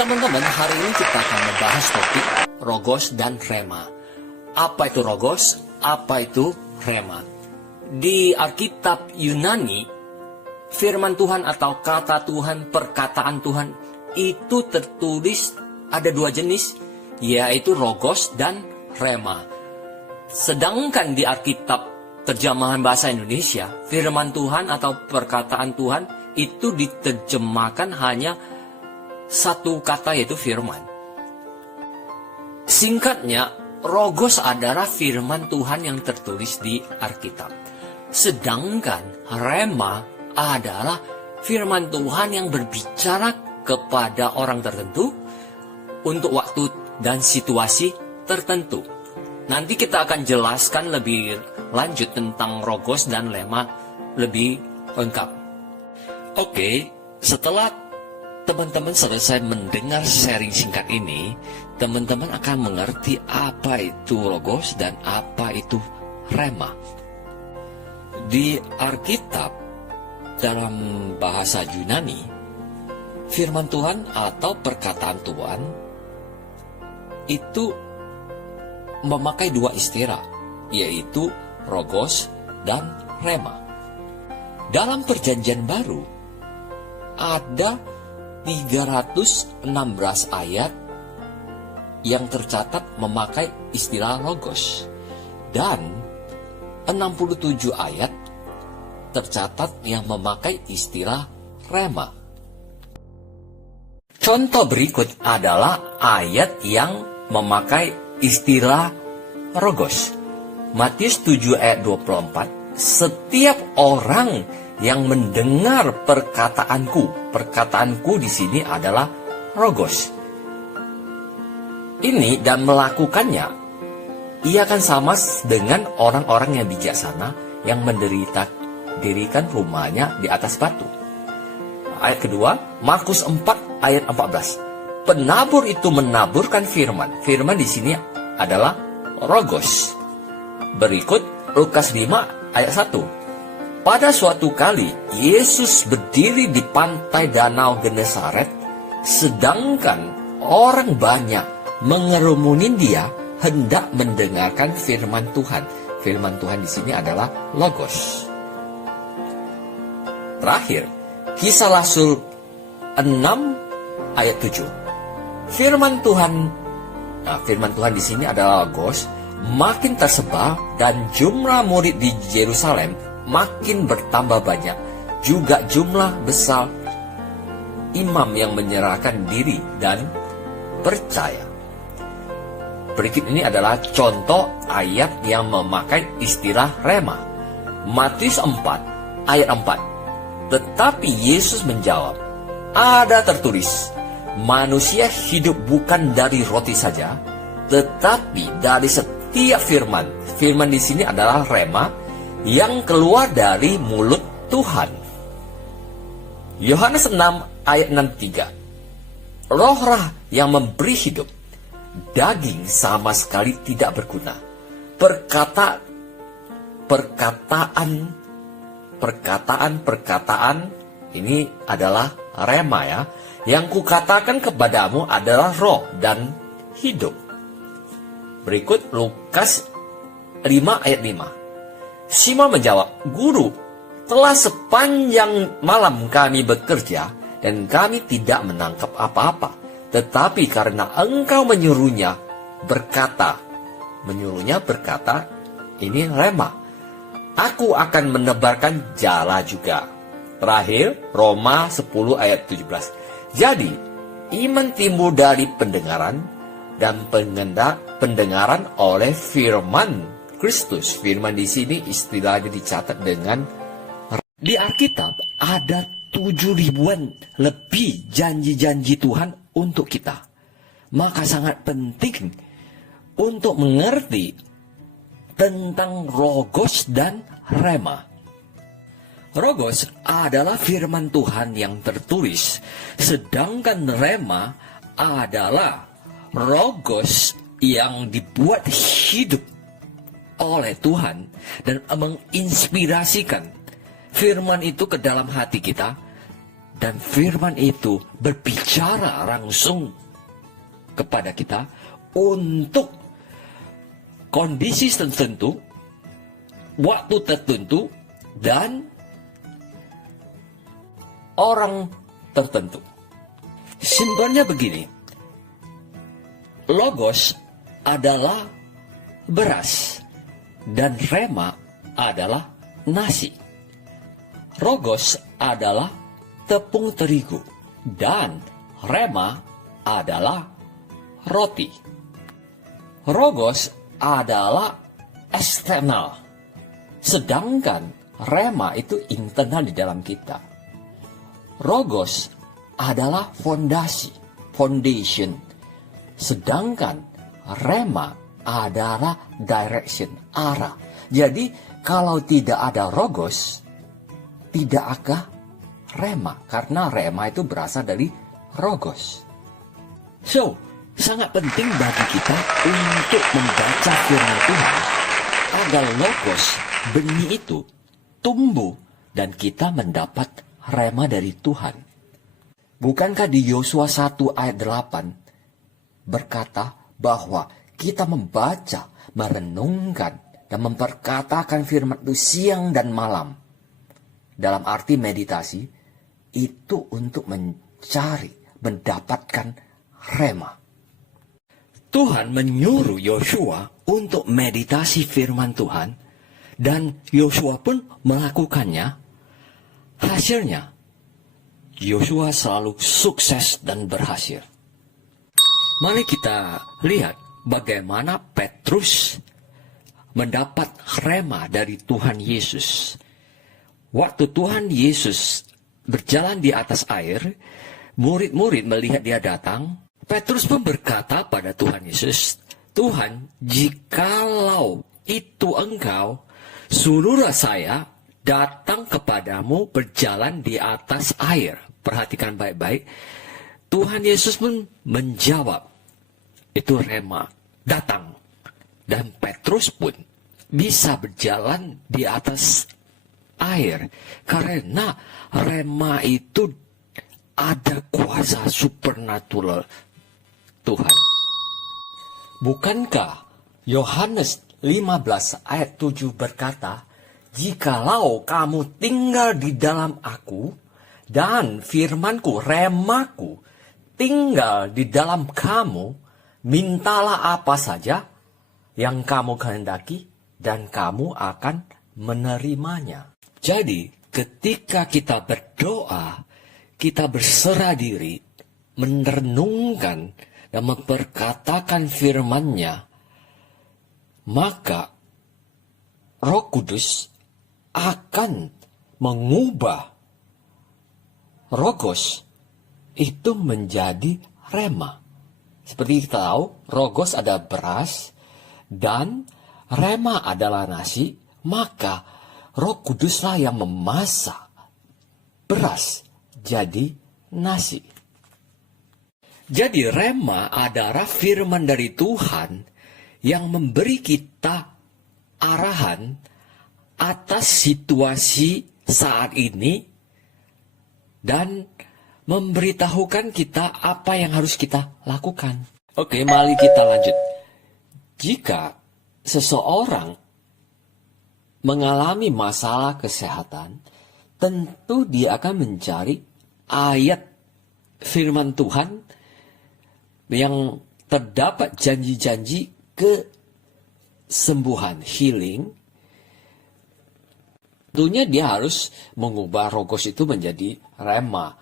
Teman-teman, hari ini kita akan membahas topik Logos dan Rema. Apa itu Logos? Apa itu Rema? Di Alkitab Yunani, firman Tuhan atau kata Tuhan, perkataan Tuhan itu tertulis ada dua jenis, yaitu Logos dan Rema. Sedangkan di Alkitab terjemahan bahasa Indonesia, firman Tuhan atau perkataan Tuhan itu diterjemahkan hanya satu kata, yaitu firman. Singkatnya, Logos adalah firman Tuhan yang tertulis di Alkitab. Sedangkan Rema adalah firman Tuhan yang berbicara kepada orang tertentu untuk waktu dan situasi tertentu. Nanti kita akan jelaskan lebih lanjut tentang Logos dan Rema lebih lengkap. Oke, setelah teman-teman selesai mendengar sharing singkat ini, teman-teman akan mengerti apa itu Logos dan apa itu Rema. Di Alkitab, dalam bahasa Yunani, firman Tuhan atau perkataan Tuhan itu memakai dua istilah, yaitu Logos dan Rema. Dalam Perjanjian Baru, ada 316 ayat yang tercatat memakai istilah Logos, dan 67 ayat tercatat yang memakai istilah Rema. Contoh berikut adalah ayat yang memakai istilah Logos. Matius 7 ayat 24, setiap orang yang mendengar perkataanku di sini adalah Logos ini dan melakukannya, ia akan sama dengan orang-orang yang bijaksana yang mendirikan rumahnya di atas batu. Ayat kedua, Markus 4 ayat 14. Penabur itu menaburkan firman. Firman di sini adalah Logos. Berikut Lukas 5 ayat 1. Pada suatu kali, Yesus berdiri di pantai Danau Genesaret, sedangkan orang banyak mengerumunin dia hendak mendengarkan firman Tuhan. Firman Tuhan di sini adalah Logos. Terakhir, Kisah Rasul 6 ayat 7. Firman Tuhan di sini adalah Logos, makin tersebar dan jumlah murid di Yerusalem makin bertambah banyak, juga jumlah besar imam yang menyerahkan diri dan percaya. Berikut ini adalah contoh ayat yang memakai istilah Rema. Matius 4 ayat 4. Tetapi Yesus menjawab, ada tertulis, manusia hidup bukan dari roti saja, tetapi dari setiap firman. Firman di sini adalah Rema yang keluar dari mulut Tuhan. Yohanes 6 ayat 63. Rohlah yang memberi hidup, daging sama sekali tidak berguna. Perkataan ini adalah Rema ya. Yang kukatakan kepadamu adalah roh dan hidup. Berikut Lukas 5 ayat 5. Simon menjawab, Guru, telah sepanjang malam kami bekerja dan kami tidak menangkap apa-apa. Tetapi karena engkau menyuruhnya berkata, ini Rema, aku akan menebarkan jala juga. Terakhir, Roma 10 ayat 17. Jadi, iman timbul dari pendengaran, dan pendengaran oleh firman Kristus. Firman di sini istilahnya dicatat dengan, di Alkitab ada 7.000-an lebih janji-janji Tuhan untuk kita. Maka sangat penting untuk mengerti tentang Logos dan Rema. Logos adalah firman Tuhan yang tertulis, sedangkan Rema adalah Logos yang dibuat hidup oleh Tuhan dan menginspirasikan firman itu ke dalam hati kita dan firman itu berbicara langsung kepada kita untuk kondisi tertentu, waktu tertentu, dan orang tertentu. Simpelnya begini, logos adalah beras dan rema adalah nasi. Logos adalah tepung terigu dan rema adalah roti. Logos adalah eksternal, sedangkan rema itu internal di dalam kita. Logos adalah fondasi, foundation, sedangkan rema adalah direction, arah. Jadi kalau tidak ada logos, tidak ada rema, karena rema itu berasal dari logos. So, sangat penting bagi kita untuk membaca firman Tuhan agar logos, benih itu tumbuh dan kita mendapat rema dari Tuhan. Bukankah di Yosua 1 ayat 8 berkata bahwa kita membaca, merenungkan, dan memperkatakan firman itu siang dan malam. Dalam arti meditasi, itu untuk mencari, mendapatkan rema. Tuhan menyuruh Yosua untuk meditasi firman Tuhan, dan Yosua pun melakukannya. Hasilnya, Yosua selalu sukses dan berhasil. Mari kita lihat bagaimana Petrus mendapat rema dari Tuhan Yesus. Waktu Tuhan Yesus berjalan di atas air, murid-murid melihat dia datang. Petrus pun berkata pada Tuhan Yesus, "Tuhan, jikalau itu engkau, suruhlah saya datang kepadamu berjalan di atas air." Perhatikan baik-baik. Tuhan Yesus pun menjawab, itu rema, datang. Dan Petrus pun bisa berjalan di atas air. Karena rema itu ada kuasa supernatural Tuhan. Bukankah Yohanes 15 ayat 7 berkata, "Jikalau kamu tinggal di dalam aku, dan firmanku, remaku, tinggal di dalam kamu, mintalah apa saja yang kamu kehendaki, dan kamu akan menerimanya." Jadi, ketika kita berdoa, kita berserah diri, merenungkan, dan memperkatakan firman-Nya, maka Roh Kudus akan mengubah logos itu menjadi rema. Seperti kita tahu, logos ada beras dan rema adalah nasi, maka Roh Kuduslah yang memasak beras jadi nasi. Jadi rema adalah firman dari Tuhan yang memberi kita arahan atas situasi saat ini dan memberitahukan kita apa yang harus kita lakukan. Oke, mari kita lanjut. Jika seseorang mengalami masalah kesehatan, tentu dia akan mencari ayat firman Tuhan yang terdapat janji-janji kesembuhan, healing. Tentunya dia harus mengubah logos itu menjadi rema.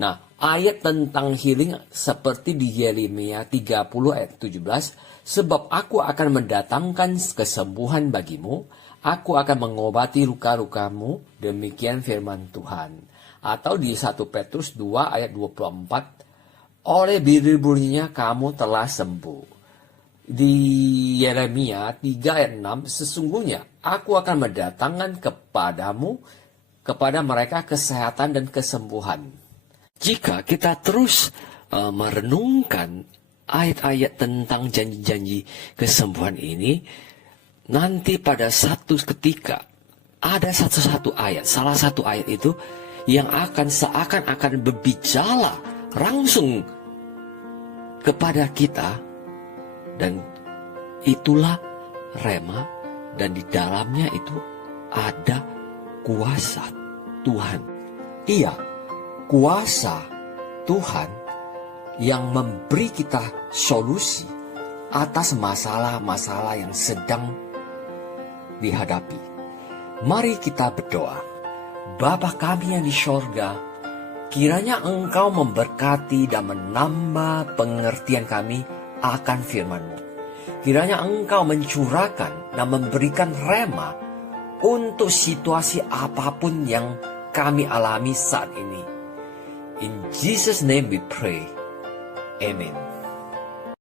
Nah, ayat tentang healing seperti di Yeremia 30 ayat 17, "Sebab aku akan mendatangkan kesembuhan bagimu, aku akan mengobati luka-lukamu, demikian firman Tuhan." Atau di 1 Petrus 2 ayat 24, "Oleh biri-birinya kamu telah sembuh." Di Yeremia 3 ayat 6, "Sesungguhnya aku akan mendatangkan kepadamu, kepada mereka kesehatan dan kesembuhan." Jika kita terus merenungkan ayat-ayat tentang janji-janji kesembuhan ini, nanti pada satu ketika ada salah satu ayat itu yang akan seakan-akan berbicara langsung kepada kita, dan itulah rema, dan di dalamnya itu ada kuasa Tuhan. Iya, kuasa Tuhan yang memberi kita solusi atas masalah-masalah yang sedang dihadapi. Mari kita berdoa. Bapa kami yang di sorga, kiranya Engkau memberkati dan menambah pengertian kami akan firman-Mu. Kiranya Engkau mencurahkan dan memberikan rema untuk situasi apapun yang kami alami saat ini. In Jesus' name we pray. Amen.